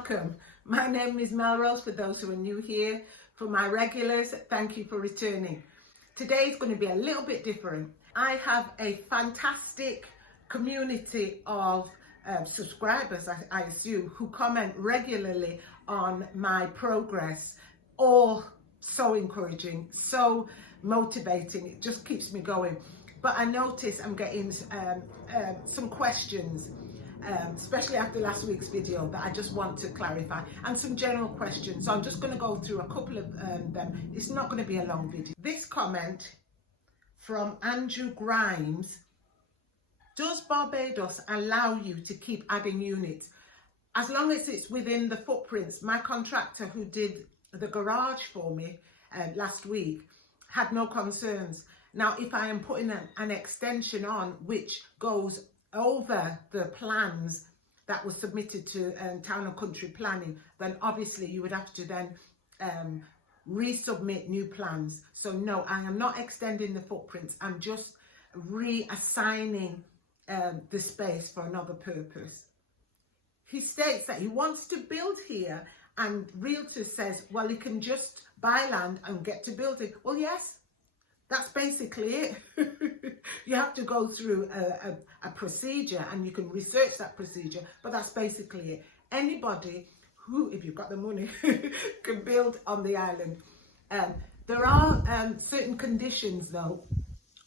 welcome. My name is Melrose for those who are new here. For my regulars, thank you for returning. Today is going to be a little bit different. I have a fantastic community of subscribers, I assume, who comment regularly on my progress. All so encouraging, so motivating. It just keeps me going. But I notice I'm getting some questions, especially after last week's video, that I just want to clarify, and some general questions. So I'm just going to go through a couple of them. It's not going to be a long video. This comment from Andrew Grimes: does Barbados allow you to keep adding units as long as it's within the footprints? My contractor who did the garage for me last week had no concerns. Now, if I am putting an extension on which goes over the plans that were submitted to Town and Country Planning, then obviously you would have to then resubmit new plans. So no, I am not extending the footprints. I'm just reassigning the space for another purpose. He states that he wants to build here, and realtor says, well, he can just buy land and get to building. Well, yes, that's basically it. You have to go through a procedure, and you can research that procedure, but that's basically it. Anybody who, if you've got the money, can build on the island. There are certain conditions though,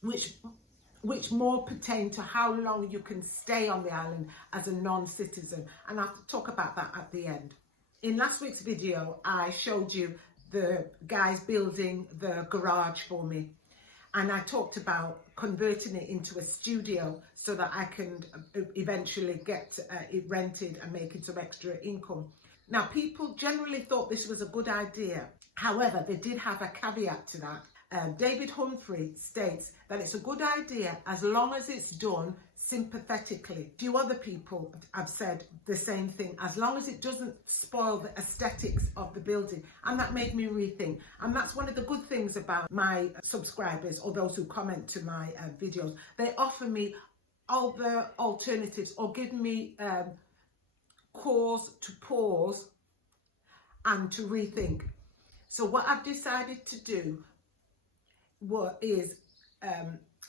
which more pertain to how long you can stay on the island as a non-citizen, and I'll talk about that at the end. In last week's video, I showed you the guys building the garage for me, and I talked about converting it into a studio so that I can eventually get it rented and making some extra income. Now, people generally thought this was a good idea. However, they did have a caveat to that. David Humphrey states that it's a good idea as long as it's done sympathetically. A few other people have said the same thing, as long as it doesn't spoil the aesthetics of the building. And that made me rethink. And that's one of the good things about my subscribers, or those who comment to my videos. They offer me other alternatives, or give me cause to pause and to rethink. So what I've decided to do is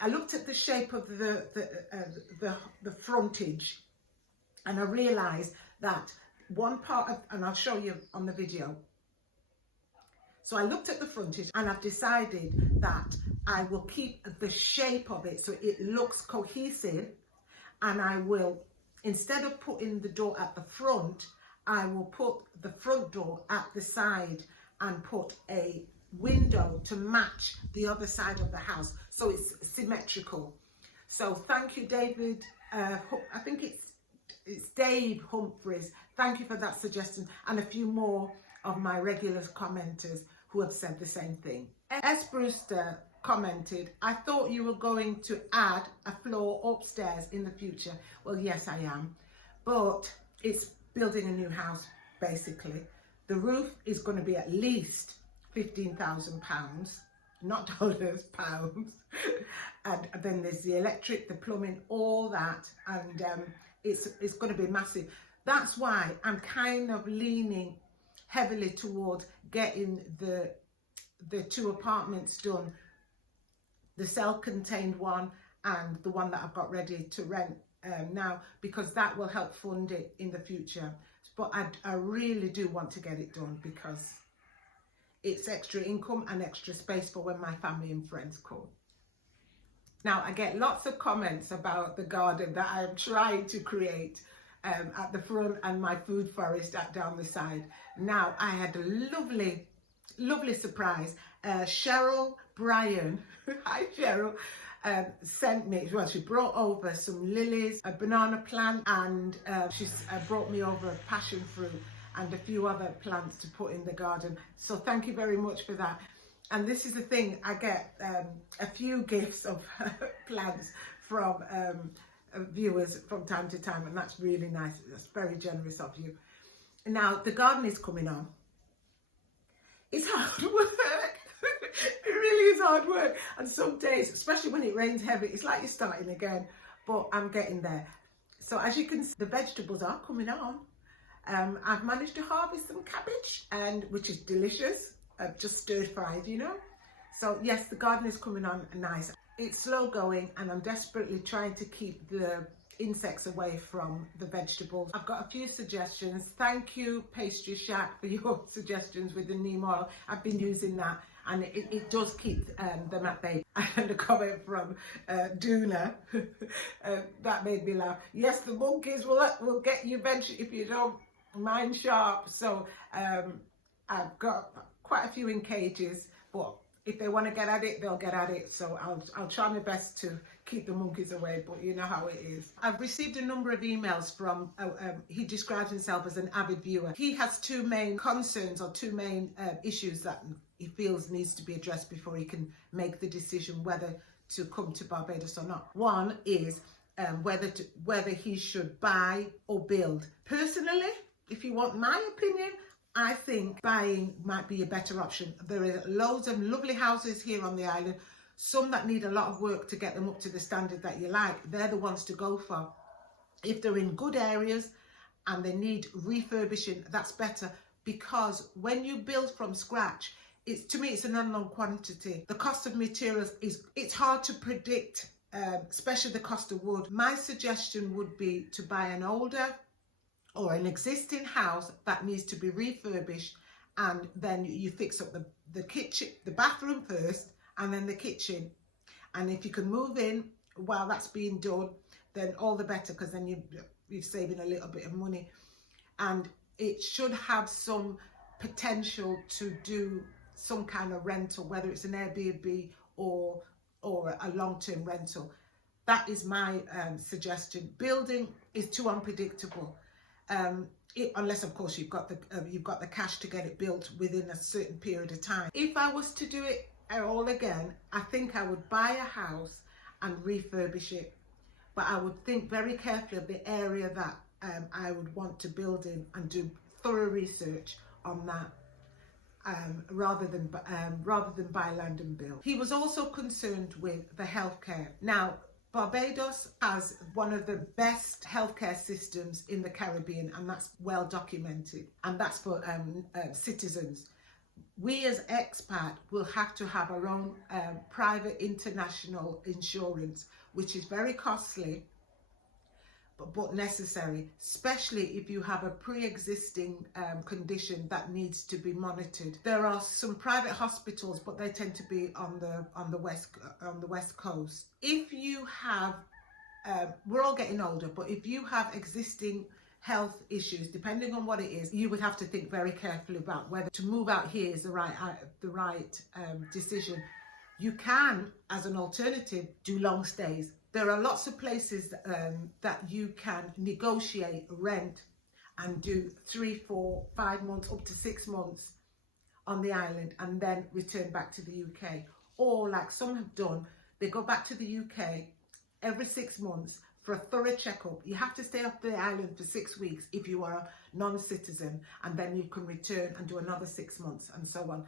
I looked at the shape of the frontage, and I realized that one part of, and I'll show you on the video. So I looked at the frontage, and I've decided that I will keep the shape of it so it looks cohesive, and I will, instead of putting the door at the front, I will put the front door at the side and put a window to match the other side of the house, so it's symmetrical. So thank you, David. I think it's Dave Humphreys. Thank you for that suggestion, and a few more of my regular commenters who have said the same thing. S. Brewster commented, I thought you were going to add a floor upstairs in the future. Well, yes, I am, but it's building a new house, basically. The roof is going to be at least £15,000, not dollars, pounds. And then there's the electric, the plumbing, all that, and it's going to be massive. That's why I'm kind of leaning heavily towards getting the two apartments done, the self-contained one and the one that I've got ready to rent now, because that will help fund it in the future. But I really do want to get it done, because it's extra income and extra space for when my family and friends come. Now, I get lots of comments about the garden that I am trying to create at the front, and my food forest down the side. Now, I had a lovely surprise. Cheryl Bryan, hi Cheryl, sent me, well, she brought over some lilies, a banana plant, and she's brought me over a passion fruit and a few other plants to put in the garden. So thank you very much for that. And this is the thing, I get a few gifts of plants from viewers from time to time, and that's really nice. That's very generous of you. Now, the garden is coming on. It's hard work. It really is hard work. And some days, especially when it rains heavy, it's like you're starting again, but I'm getting there. So as you can see, the vegetables are coming on. I've managed to harvest some cabbage, and which is delicious. I've just stir fried, you know. So yes, the garden is coming on nice. It's slow going, and I'm desperately trying to keep the insects away from the vegetables. I've got a few suggestions. Thank you, Pastry Shack, for your suggestions with the neem oil. I've been using that, and it does keep them at bay. And a comment from Duna that made me laugh. Yes, the monkeys will get you eventually if you don't mind sharp. So I've got quite a few in cages, but if they want to get at it, they'll get at it. So I'll try my best to keep the monkeys away, but you know how it is. I've received a number of emails from, he describes himself as an avid viewer. He has two main concerns, or two main issues that he feels needs to be addressed before he can make the decision whether to come to Barbados or not. One is whether he should buy or build. Personally, if you want my opinion, I think buying might be a better option. There are loads of lovely houses here on the island, some that need a lot of work to get them up to the standard that you like. They're the ones to go for. If they're in good areas and they need refurbishing, that's better, because when you build from scratch, to me it's an unknown quantity. The cost of materials it's hard to predict, especially the cost of wood. My suggestion would be to buy an older or an existing house that needs to be refurbished, and then you fix up the kitchen, the bathroom first, and then the kitchen. And if you can move in while that's being done, then all the better, because then you're saving a little bit of money. And it should have some potential to do some kind of rental, whether it's an Airbnb or a long-term rental. That is my suggestion. Building is too unpredictable. Unless of course you've got the cash to get it built within a certain period of time. If I was to do it all again, I think I would buy a house and refurbish it, but I would think very carefully of the area that I would want to build in, and do thorough research on that, rather than buy land and build. He was also concerned with the healthcare. Now, Barbados has one of the best healthcare systems in the Caribbean, and that's well documented, and that's for citizens. We as expat will have to have our own private international insurance, which is very costly, but necessary, especially if you have a pre-existing condition that needs to be monitored. There are some private hospitals, but they tend to be on the west coast. If you have, we're all getting older, but if you have existing health issues, depending on what it is, you would have to think very carefully about whether to move out here is the right decision. You can, as an alternative, do long stays. There are lots of places that you can negotiate rent and do 3, 4, 5 months, up to 6 months on the island, and then return back to the UK. Or like some have done, they go back to the UK every 6 months for a thorough checkup. You have to stay off the island for 6 weeks if you are a non-citizen, and then you can return and do another 6 months, and so on.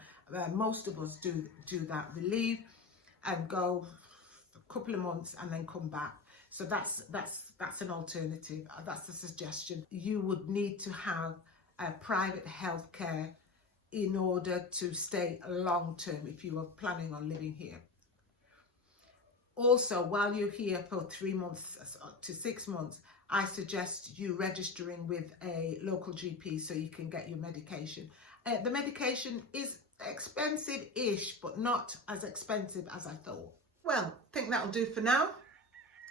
Most of us do that. We leave and go a couple of months and then come back. So that's an alternative. That's a suggestion. You would need to have a private health care in order to stay long term if you are planning on living here. Also, while you're here for 3 months to 6 months, I suggest you registering with a local GP so you can get your medication. The medication is expensive-ish, but not as expensive as I thought. Well, I think that'll do for now.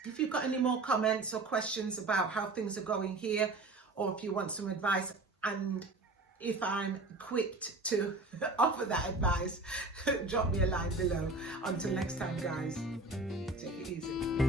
If you've got any more comments or questions about how things are going here, or if you want some advice, and if I'm equipped to offer that advice, drop me a line below. Until next time, guys, take it easy.